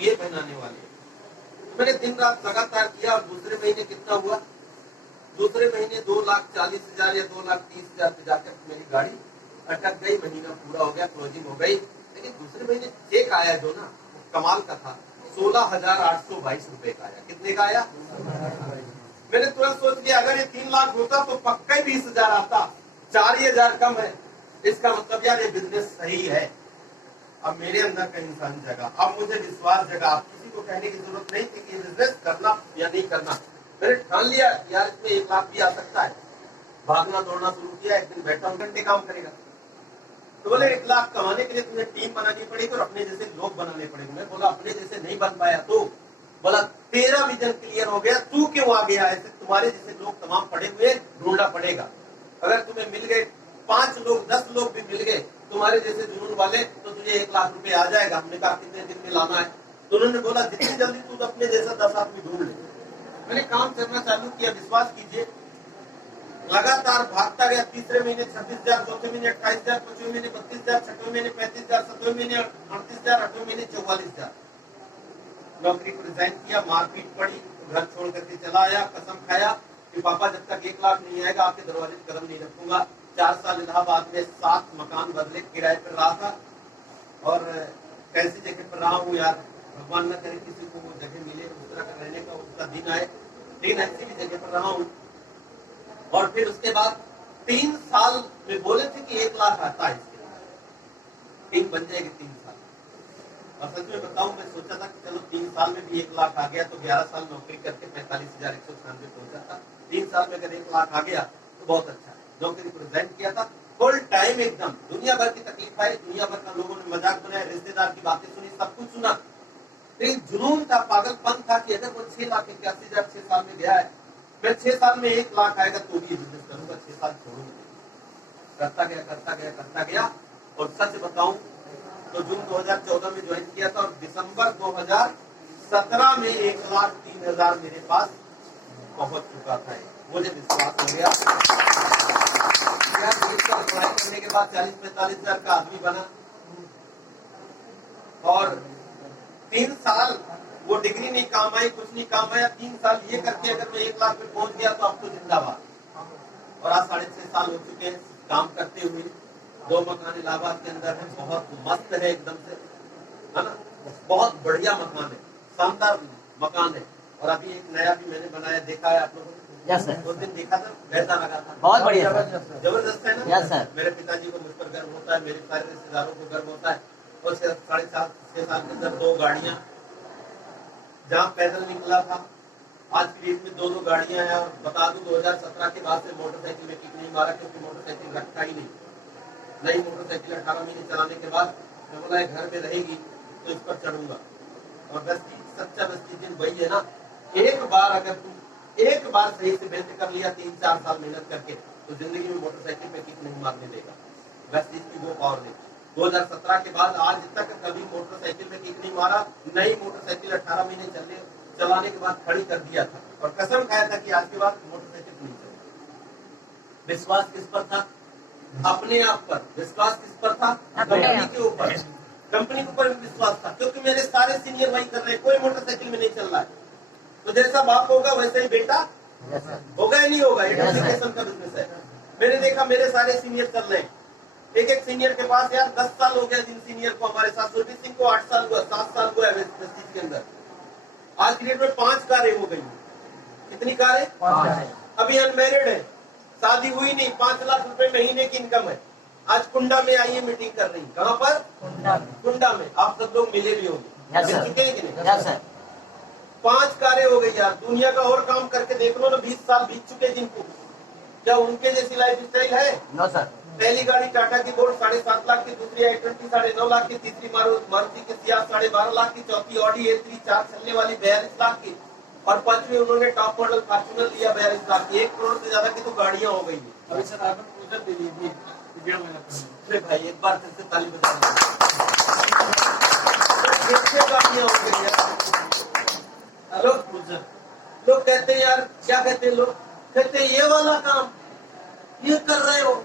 ये पहनाने वाले। मैंने दिन रात लगातार किया और दूसरे महीने कितना हुआ, दूसरे महीने 2,40,000 या 2,30,000 पे जाकर मेरी गाड़ी अटक गई। महीना पूरा हो गया, क्लोजिंग हो गई। लेकिन दूसरे महीने चेक आया जो ना कमाल का था, 16,822 रुपए का आया। कितने का आया? मैंने तुरंत सोच लिया अगर ये 3 लाख होता तो पक्का ही 20,000 आता। 4,000 कम है, इसका मतलब यार ये बिजनेस सही है। अब मेरे अंदर का इंसान जगा, अब मुझे विश्वास जगा। आप किसी को कहने की जरूरत नहीं थी कि ये बिजनेस करना या नहीं करना। मैंने ठान लिया यार इसमें 1 लाख भी आ सकता है। भागना दौड़ना शुरू किया। एक दिन बैठा 2 घंटे काम करेगा तो बोले 1 लाख कमाने के लिए तुम्हें टीम बनानी पड़ेगी और अपने जैसे लोग बनाने पड़ेंगे। मैं बोला अपने जैसे नहीं बन पाया तो बोला तेरा विजन क्लियर हो गया, तू क्यों आ गया? ऐसे तुम्हारे जैसे लोग तमाम पड़े हुए ढूंढना पड़ेगा। अगर तुम्हें मिल गए 5 लोग 10 लोग भी मिल गए तुम्हारे जैसे जुनून वाले तो तुझे 1 लाख रुपए आ जाएगा। हमने कहा कितने दिन में लाना है? तो उन्होंने बोला जितनी जल्दी तू अपने जैसा 10 आदमी ढूंढ ले। मैंने काम करना चालू किया। विश्वास कीजिए लगातार भागता गया। तीसरे महीने 26,000, चौथे महीने 28,000, पांचवें महीने 32,000, छठवें महीने 35,000, सातवें महीने 38,000, आठवें महीने 44,000। नौकरी को रिजाइन किया, मारपीट पड़ी, घर छोड़ करके चला आया। कसम खाया कि पापा जब तक 1 लाख नहीं आएगा आपके दरवाजे पर कदम नहीं रखूंगा। 4 साल इलाहाबाद में 7 मकान बदले, किराए पर रहा था और कैसी जगह पर रहा हूँ यार, भगवान न करे किसी को वो जगह मिले उस तरह का रहने का उसका दिन आए। लेकिन ऐसी भी जगह पर रहा हूँ। और फिर उसके बाद 3 साल में बोले थे कि 1 लाख आता है इसके बाद, टीम बन जाएगी 3 साल। और सच में बताऊं मैं सोचा था कि चलो 3 साल में भी 1 लाख आ गया तो 11 साल नौकरी करके 45,196 पहुंचा था। 3 साल में अगर 1 लाख आ गया तो बहुत अच्छा है। नौकरी को रिजाइन किया था फुल टाइम एकदम। दुनिया भर की तकलीफ आई, दुनिया भर का लोगों ने मजाक बनाया, रिश्तेदार की बातें सुनी, सब कुछ सुना। लेकिन जुनून था, पागलपन था कि अगर वो 6,81,000 6 साल में गया है, मैं 6 साल में 1 लाख आएगा तो भी बिजनेस करूंगा, 6 साल छोड़ूंगा। करता गया करता गया करता गया। और सच बताऊं तो जून 2014 में ज्वाइन किया था और दिसंबर 2017 में 1,03,000 मेरे पास पहुंच चुका था। मुझे विश्वास हो गया। 20 साल पढ़ाई करने के बाद 40-45,000 का आदमी बना और 3 साल वो डिग्री नहीं काम आई, कुछ नहीं काम आया। 3 साल ये करके अगर मैं 1 लाख पे पहुंच गया तो अब तो जिंदाबाद। और आज 6.5 साल हो चुके हैं काम करते हुए। 2 मकान इलाहाबाद के अंदर है, बहुत मस्त है एकदम से, है ना, बहुत बढ़िया मकान है, शानदार मकान है। और अभी एक नया भी मैंने बनाया, देखा है आप लोगों ने? Yes sir. उस दिन देखा था, कैसा लगा था? बहुत बढ़िया, जबरदस्त है ना? Yes sir. मेरे पिताजी को मुझ पर गर्व होता है, मेरे सारे रिश्तेदारों को गर्व होता है। और 6.5 साल के अंदर 2 गाड़ियां, जहाँ पैदल निकला था आज की डेट में 2 गाड़ियां हैं। और बता दूं 2017 के बाद से मोटरसाइकिल में किक नहीं मारा, क्योंकि मोटरसाइकिल रखा ही नहीं। नई मोटरसाइकिल 18 महीने चलाने के बाद मैं बोला घर में रहेगी तो इस पर चढ़ूंगा। और बस सच्चा बस दिन वही है ना, एक बार अगर तुम एक बार सही से बेहतर कर लिया 3-4 साल मेहनत करके तो जिंदगी में मोटरसाइकिल पे किक नहीं मारने देगा। बस इसकी वो पावर है। 2017 के बाद आज तक कभी मोटरसाइकिल में किक नहीं मारा। नई मोटरसाइकिल 18 महीने चलाने के बाद खड़ी कर दिया था और कसम खाया था कि आज के बाद मोटरसाइकिल नहीं चलेगी। विश्वास किस पर था? अपने आप पर। विश्वास किस पर था? कंपनी के ऊपर। कंपनी के ऊपर विश्वास था, क्योंकि मेरे सारे सीनियर वही कर रहे हैं, कोई मोटरसाइकिल में नहीं चल रहा है। तो जैसा बाप होगा वैसे ही बेटा होगा या नहीं होगा? एडुकेशन का बिजनेस है। मैंने देखा मेरे सारे सीनियर चल रहे हैं। एक सीनियर के पास यार 10 साल हो गया, जिन सीनियर को हमारे साथ सर्विसिंग को 8 साल हुआ, 7 साल हुआ है के अंदर। आज की डेट में 5 कारें हो गई। कितनी कारें? 5। अभी अनमैरिड है, शादी हुई नहीं, 5 लाख रुपए महीने की इनकम है। आज कुंडा में आइए मीटिंग कर रही। कहाँ पर? कुंडा में। आप सब लोग मिले भी होंगे, मिल चुके हैं कि नहीं? 5 कारें हो गई यार। दुनिया का और काम करके देख लो ना, 20 साल बीत चुके जिनको। क्या उनके जैसी लाइफ स्टाइल है? No sir. पहली गाड़ी टाटा की बोल्ट 7.5 लाख की, दूसरी i20 9.5 लाख की, तीसरी मारुति की सियाज 12.5 लाख की, चौथी ऑडी A3 4 चलने वाली 42 लाख की, और 5वीं उन्होंने टॉप मॉडल फॉर्च्यूनर लिया 42 लाख की। 1 करोड़ से ज्यादा की तो गाड़ियां हो गई है। अभी सर आपने क्रूजर दे दी है भाई, एक बार फिर से ताली बजा गाड़ियां हो गई यार। Hello cruiser. लोग कहते हैं यार, क्या कहते हैं लोग? कहते हैं ये वाला काम ये कर रहे हो।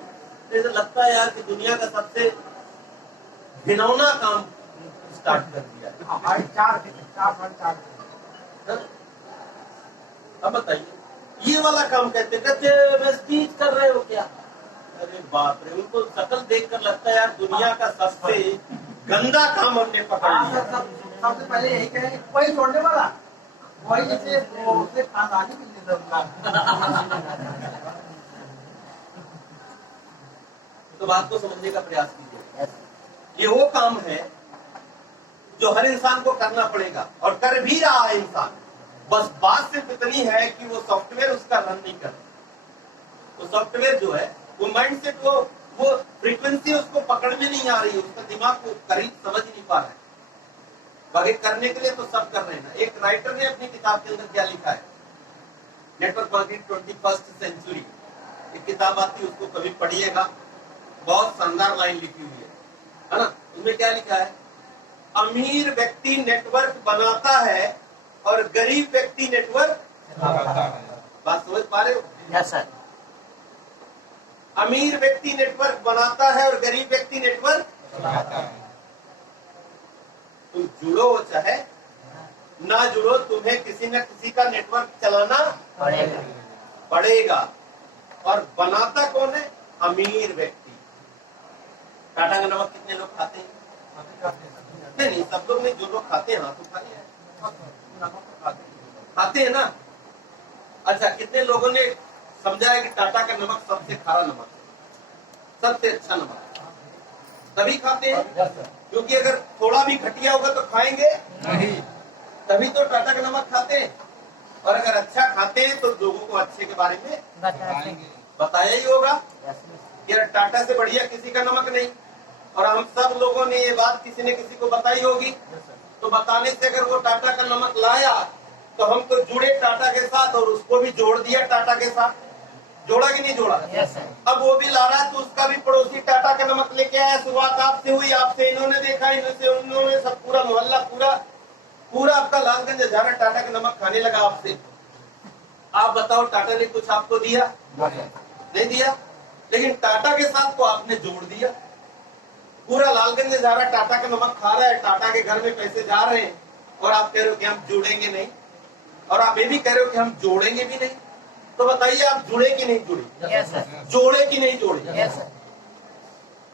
ऐसा लगता है यार कि दुनिया का सबसे घिनौना काम स्टार्ट कर दिया है। अब बताइए ये वाला काम कहते मैं स्पीच कर रहे हो क्या? अरे बाप रे, उनको शक्ल देखकर लगता है यार दुनिया का सबसे गंदा काम हमने पकड़ लिया। सबसे पहले यही कहेंगे वही छोड़ने वाला, वही जैसे उससे खानदानी मिलने दूंगा। तो बात को समझने का प्रयास कीजिए। ये वो काम है जो हर इंसान को करना पड़ेगा और कर भी रहा है इंसान। बस बात सिर्फ इतनी है कि वो सॉफ्टवेयर उसका रन नहीं कर रहा। तो सॉफ्टवेयर जो है वो माइंडसेट, वो फ्रीक्वेंसी उसको पकड़ में नहीं आ रही है, उसका दिमाग को करीब समझ नहीं पा रहा है। बाकी करने के लिए तो सब कर रहे हैं ना। एक राइटर ने अपनी किताब के अंदर क्या लिखा है, नेटवर्क मार्केटिंग 21st सेंचुरी, एक किताब आती है, उसको कभी पढ़िएगा। बहुत शानदार लाइन लिखी हुई है ना। उसमें क्या लिखा है, अमीर व्यक्ति नेटवर्क बनाता है और गरीब व्यक्ति नेटवर्क चलाता है। बात समझ पा रहे हो? Yes sir. अमीर व्यक्ति नेटवर्क बनाता है और गरीब व्यक्ति नेटवर्क चलाता है। तुम जुड़ो चाहे ना जुड़ो, तुम्हें किसी न किसी का नेटवर्क चलाना पड़ेगा। और बनाता कौन है? अमीर व्यक्ति। टाटा का नमक कितने लोग खाते हैं? नहीं, सब लोग नहीं, जो लोग खाते हैं हाथों खाते हैं, खाते हैं ना। अच्छा, कितने लोगों ने समझा है कि टाटा का नमक सबसे खारा नमक है, सबसे अच्छा नमक है, तभी खाते हैं? क्योंकि अगर थोड़ा भी घटिया होगा तो खाएंगे नहीं, तभी तो टाटा का नमक खाते हैं। और अगर अच्छा खाते हैं तो लोगों को अच्छे के बारे में बताया ही होगा कि यार टाटा से बढ़िया किसी का नमक नहीं। और हम सब लोगों ने ये बात किसी ने किसी को बताई होगी। तो बताने से अगर वो टाटा का नमक लाया तो हम तो जुड़े टाटा के साथ और उसको भी जोड़ दिया टाटा के साथ। जोड़ा कि नहीं जोड़ा? अब वो भी ला रहा है तो उसका भी पड़ोसी टाटा का नमक लेके आया। शुरुआत आपसे हुई, आपसे इन्होंने देखा, इनसे उन्होंने, सब पूरा मोहल्ला पूरा आपका लालगंज हजारा टाटा का नमक खाने लगा आपसे। आप बताओ टाटा ने कुछ आपको दिया? नहीं दिया। लेकिन टाटा के साथ तो आपने जोड़ दिया। पूरा लालगंज हजारा टाटा का नमक खा रहा है, टाटा के घर में पैसे जा रहे हैं, और आप कह रहे हो कि हम जुड़ेंगे नहीं, और आप ये भी कह रहे हो कि हम जोड़ेंगे भी नहीं। तो बताइए आप जुड़े कि नहीं जुड़े? जोड़े कि नहीं जोड़े?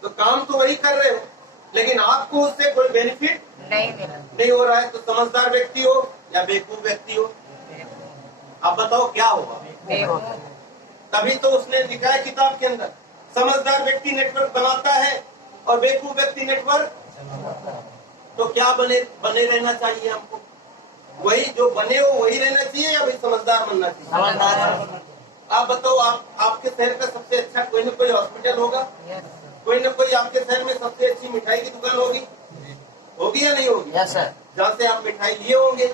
तो काम तो वही कर रहे हो, लेकिन आपको उससे कोई बेनिफिट नहीं हो रहा है। तो समझदार व्यक्ति हो या बेवकूफ व्यक्ति हो, आप बताओ क्या होगा? तभी तो उसने लिखा है किताब के अंदर, समझदार व्यक्ति नेटवर्क बनाता है और बेवकूफ व्यक्ति नेटवर्क। तो क्या बने रहना चाहिए हमको? वही जो बने हो वही रहना चाहिए या वही समझदार बनना चाहिए? आप बताओ, आपके शहर का सबसे अच्छा कोई न कोई हॉस्पिटल होगा, कोई न कोई आपके शहर में सबसे अच्छी मिठाई की दुकान होगी या नहीं होगी? जहाँ से आप मिठाई लिए होंगे।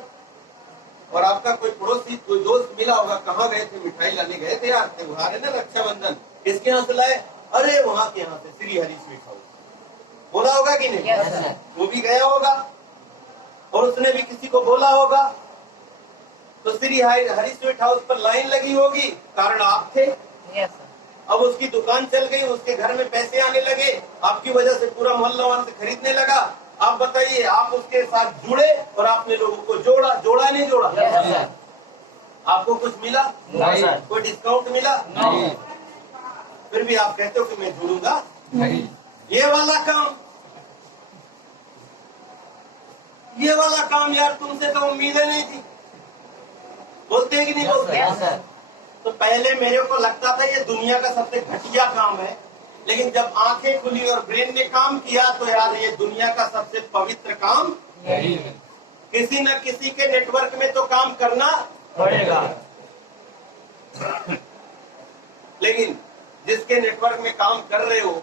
और आपका कोई पड़ोसी, कोई दोस्त मिला होगा, कहाँ गए थे? मिठाई लाने गए थे यार, त्योहार है ना, रक्षाबंधन, किसके यहाँ से लाए? अरे वहाँ के यहाँ से, श्री हरि स्वीट हाउस। बोला होगा कि नहीं? वो भी गया होगा और उसने भी किसी को बोला होगा। तो श्री हरि स्वीट हाउस पर लाइन लगी होगी, कारण आप थे। अब उसकी दुकान चल गई, उसके घर में पैसे आने लगे, आपकी वजह से पूरा मोहल्ला वहां से खरीदने लगा। आप बताइए, आप उसके साथ जुड़े और आपने लोगों को जोड़ा नहीं जोड़ा? आपको कुछ मिला? कोई डिस्काउंट मिला? फिर भी आप कहते हो कि मैं जुड़ूंगा नहीं। ये वाला काम यार तुमसे तो उम्मीदें नहीं थी। बोलते हैं कि नहीं बोलते? तो पहले मेरे को लगता था ये दुनिया का सबसे घटिया काम है, लेकिन जब आंखें खुली और ब्रेन ने काम किया तो यार ये दुनिया का सबसे पवित्र काम यही है। किसी न किसी के नेटवर्क में तो काम करना पड़ेगा। लेकिन जिसके नेटवर्क में काम कर रहे हो,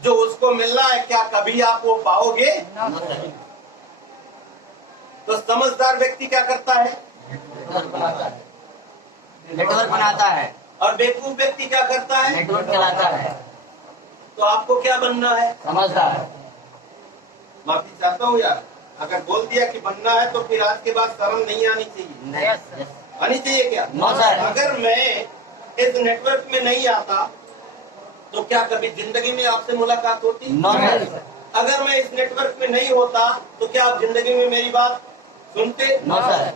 जो उसको मिल रहा है, क्या कभी आप वो पाओगे? तो समझदार व्यक्ति क्या करता है? नेटवर्क बनाता है। और बेवकूफ व्यक्ति क्या करता है? नेटवर्क चलाता है। तो आपको क्या बनना है? समझदार। माफी चाहता हूँ यार, अगर बोल दिया कि बनना है तो फिर आज के बाद शर्म नहीं आनी चाहिए। आनी चाहिए क्या? अगर मैं इस नेटवर्क में नहीं आता तो क्या कभी जिंदगी में आपसे मुलाकात होती? अगर मैं इस नेटवर्क में नहीं होता तो क्या आप जिंदगी में मेरी बात सुनते? No sir.